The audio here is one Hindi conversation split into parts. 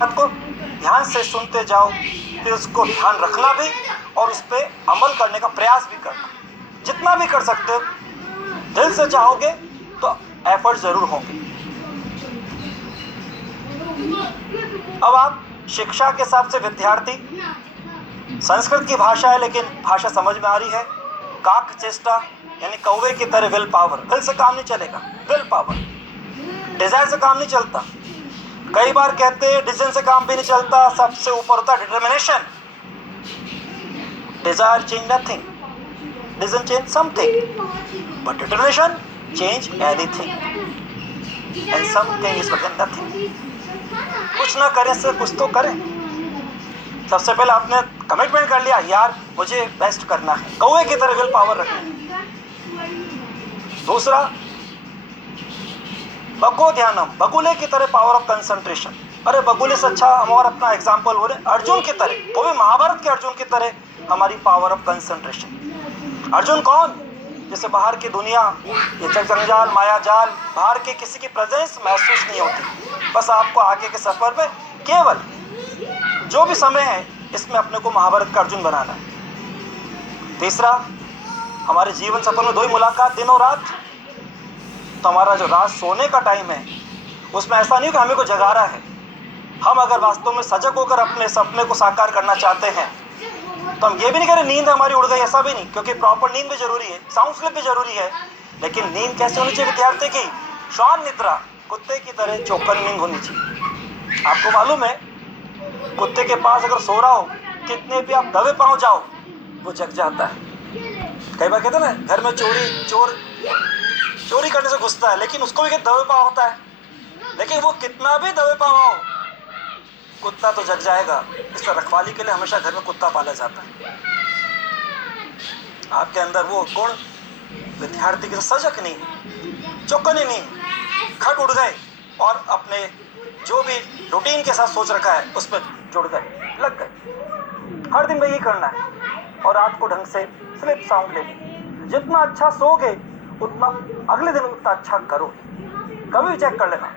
बात को ध्यान से सुनते जाओ, फिर उसको ध्यान रखना भी और उस पर अमल करने का प्रयास भी करना। जितना भी कर सकते हो, दिल से चाहोगे तो एफर्ट जरूर होंगे। अब आप शिक्षा के हिसाब से विद्यार्थी, संस्कृत की भाषा है लेकिन भाषा समझ में आ रही है। काक चेष्टा यानी कौवे की तरह विल पावर, विल से काम नहीं चलेगा, विल पावर। डिजायर से काम नहीं चलता। कई बार कहते हैं डिसीजन से काम भी नहीं चलता, सबसे ऊपर होता है determination. Desire change nothing, decision change something, but determination change anything, and something is better than nothing. कुछ ना करें से कुछ तो करें। सबसे पहले आपने कमिटमेंट कर लिया, यार मुझे बेस्ट करना है, कौवे की तरह विल पावर रखनी है। दूसरा, बको ध्यानम, बगुले की तरह पावर ऑफ कंसंट्रेशन। अरे बगुले से अच्छा हम और अपना एग्जाम्पल हो रहे अर्जुन की तरह, वो भी महाभारत के अर्जुन की तरह हमारी पावर ऑफ कंसंट्रेशन। अर्जुन कौन? जैसे बाहर की दुनिया, ये जंजाल माया जाल, बाहर के किसी की प्रेजेंस महसूस नहीं होती। बस आपको आगे के सफर में केवल जो भी समय है इसमें अपने को महाभारत का अर्जुन बनाना है। तीसरा, हमारे जीवन सफर में दो ही मुलाकात, दिन और रात। तो हमारा जो रात सोने का टाइम है उसमें ऐसा नहीं कि हमें को जगा रहा है। हम अगर वास्तव में सजग होकर अपने सपने को साकार करना चाहते हैं तो हम ये भी नहीं कह रहे नींद हमारी उड़ गई, ऐसा भी नहीं, क्योंकि प्रॉपर नींद भी जरूरी है, साउंड स्लीप भी जरूरी है। लेकिन नींद कैसे होनी चाहिए विद्यार्थी की? श्वान निद्रा, कुत्ते की तरह चौकन नींद होनी चाहिए। आपको मालूम है कुत्ते के पास अगर सो रहा हो, कितने भी आप दबे पांव जाओ वो जग जाता है। कई बार कहते हैं ना घर में चोरी करने से घुसता है, लेकिन उसको भी दबे पांव होता है। लेकिन वो कितना भी दबे पांव हो, कुत्ता तो जग जाएगा। इसका रखवाली के लिए हमेशा घर में कुत्ता पाला जाता है। आपके अंदर वो गुण विद्यार्थी की सजग नहीं, चौकनी नहीं, खट उड़ गए और अपने जो भी रूटीन के साथ सोच रखा है उस पर जुड़ गए, लग गए। हर दिन में यही करना है और रात को ढंग से स्लिप साउंड लेनी। जितना अच्छा सोगे उतना अगले दिन उतना अच्छा करोगे। कभी भी चेक कर लेना,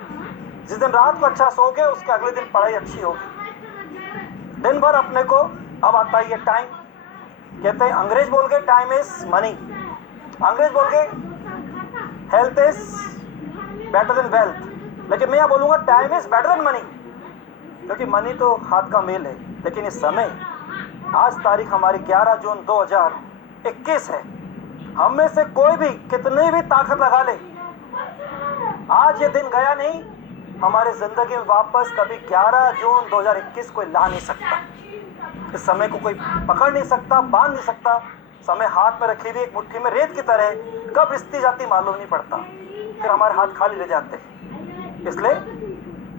जिस दिन रात को अच्छा सोगे उसके अगले दिन पढ़ाई अच्छी होगी। दिन भर अपने को, अब आता है ये टाइम, कहते हैं अंग्रेज बोल गए टाइम इज मनी, अंग्रेज बोल गए health is better then wealth, लेकिन मैं यह बोलूंगा time is better then money, क्योंकि मनी तो हाथ का मेल है। लेकिन इस समय, आज तारीख हमारी 11 जून 2021 है। हम में से कोई भी कितनी भी ताकत लगा ले, आज ये दिन गया नहीं, हमारे जिंदगी में वापस कभी 11 जून 2021 कोई ला नहीं सकता। इस समय को कोई पकड़ नहीं सकता, बांध नहीं सकता। समय हाथ में रखी हुई एक मुट्ठी में रेत की तरह कब रिश्ती जाती मालूम नहीं पड़ता, फिर हमारे हाथ खाली रह जाते हैं। इसलिए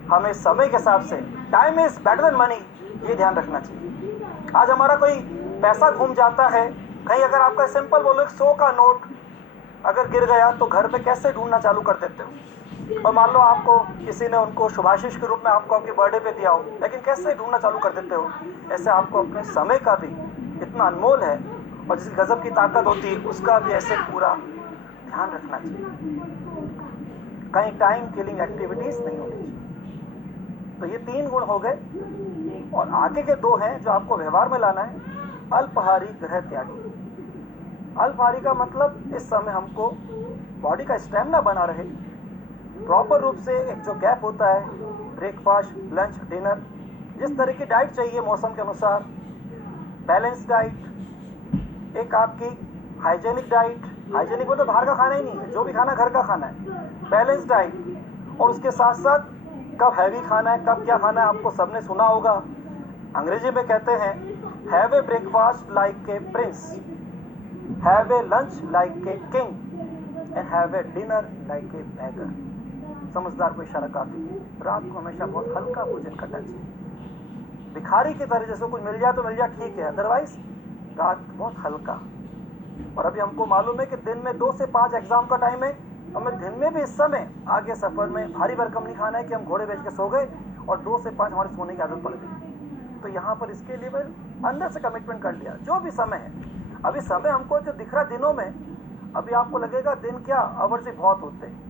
हमें समय के हिसाब से time is better then money, ये ध्यान रखना चाहिए। आज हमारा कोई पैसा घूम जाता है कहीं, अगर आपका सिंपल बोलो 100 का नोट अगर गिर गया तो घर पे कैसे ढूंढना चालू कर देते हो? और मान लो आपको किसी ने उनको शुभाशीष के रूप में आपको आपके बर्थडे पे दिया हो, लेकिन कैसे ढूंढना चालू कर देते हो? ऐसे आपको अपने समय का भी इतना अनमोल है और जिसकी गजब की ताकत होती है उसका भी ऐसे पूरा ध्यान रखना चाहिए। कहीं टाइम किलिंग एक्टिविटीज नहीं होनी चाहिए। तो ये 3 गुण हो गए और आगे के 2 हैं जो आपको व्यवहार में लाना है। अल्पहारी ग्रह त्यागी। अल्पहारी का मतलब इस समय हमको बॉडी का स्टेमिना बना रहे, प्रॉपर रूप से एक जो गैप होता है ब्रेकफास्ट, लंच, डिनर, जिस तरह की डाइट चाहिए मौसम के अनुसार, बैलेंस डाइट, एक आपकी हाइजेनिक डाइट, हाइजेनिक मतलब बाहर का खाना ही नहीं है, जो भी खाना घर का खाना है, बैलेंस डाइट। और उसके साथ साथ कब हैवी खाना है, कब क्या खाना है, आपको सबने सुना होगा, अंग्रेजी में कहते हैं have a breakfast like a Prince, have a lunch like a king and have a dinner like a bagger. समझदार को इशारा काफी है। रात को हमेशा बहुत हल्का भोजन करना चाहिए। भिखारी की तरह जैसे कुछ मिल जाए तो मिल जाए ठीक है, अदरवाइज रात बहुत हल्का। और अभी हमको मालूम है कि दिन में 2 से 5 एग्जाम का टाइम है, हमें दिन में भी इस समय आगे सफर में भारी भरकम नहीं खाना है कि हम घोड़े बेच के सो गए और 2 से 5 हमारे सोने की आदत पड़ गई। तो यहाँ पर इसके लिए मैं अंदर से कमिटमेंट कर लिया, जो भी समय है, अभी समय हमको जो दिख रहा दिनों में, अभी आपको लगेगा दिन क्या आवर्स भी बहुत होते हैं,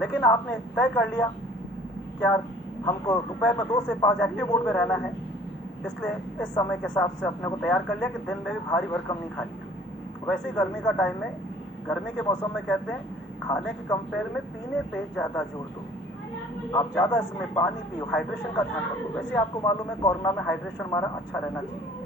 लेकिन आपने तय कर लिया कि यार हमको दोपहर में 2 से 5 एक्टिव मोड में रहना है, इसलिए इस समय के हिसाब से अपने को तैयार कर लिया कि दिन में भी भारी भरकम नहीं खा लिया। वैसे ही गर्मी का टाइम में, गर्मी के मौसम में कहते हैं खाने के कंपेयर में पीने पे ज़्यादा जोर दो। आप ज़्यादा इसमें पानी पियो, हाइड्रेशन का ध्यान रखो। वैसे आपको मालूम है कोरोना में हाइड्रेशन हमारा अच्छा रहना चाहिए।